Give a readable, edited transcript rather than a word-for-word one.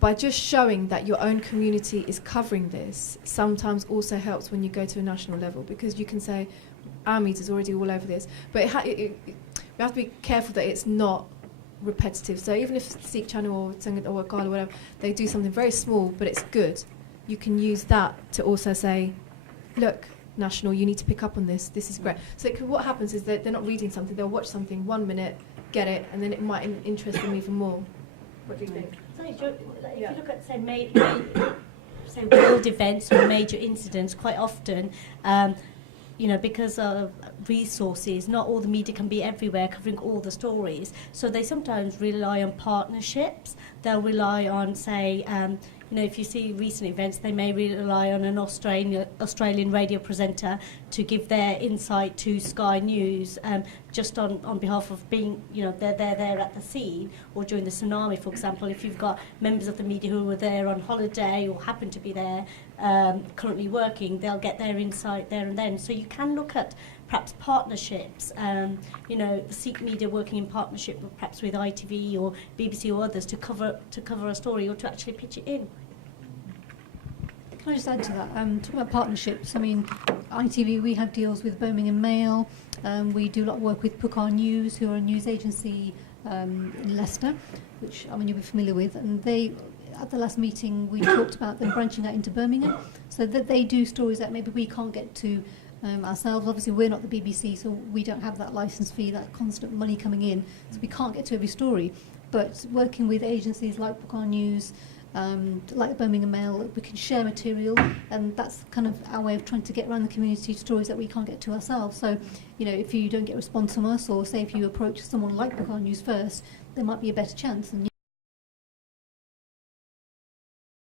by just showing that your own community is covering this sometimes also helps when you go to a national level, because you can say, our media's already all over this. But we have to be careful that it's not repetitive. So even if Sikh Channel or Sangat or Gala or whatever, they do something very small, but it's good, you can use that to also say, look, national, you need to pick up on this. This is great. So what happens is that they're not reading something, they'll watch something 1 minute, get it, and then it might interest them even more. What do you think? So if you look at, say, world events or major incidents, quite often, because of resources, not all the media can be everywhere covering all the stories. So they sometimes rely on partnerships. They'll rely on, say, if you see recent events, they may rely on an Australian radio presenter to give their insight to Sky News, just on behalf of being, they're there at the scene, or during the tsunami, for example. If you've got members of the media who were there on holiday or happen to be there, currently working, they'll get their insight there and then. So you can look at perhaps partnerships, the Sikh media working in partnership with, perhaps with ITV or BBC or others to cover a story or to actually pitch it in. Can I just add to that? Talking about partnerships, I mean, ITV, we have deals with Birmingham Mail. We do a lot of work with Pukar News, who are a news agency in Leicester, which you'll be familiar with. And they, at the last meeting, we talked about them branching out into Birmingham, so that they do stories that maybe we can't get to ourselves. Obviously, we're not the BBC, so we don't have that license fee, that constant money coming in, so we can't get to every story. But working with agencies like Pukar News, like the Birmingham Mail, we can share material, and that's kind of our way of trying to get around the community stories that we can't get to ourselves. So, if you don't get a response from us, or say if you approach someone like Pukar News first, there might be a better chance. And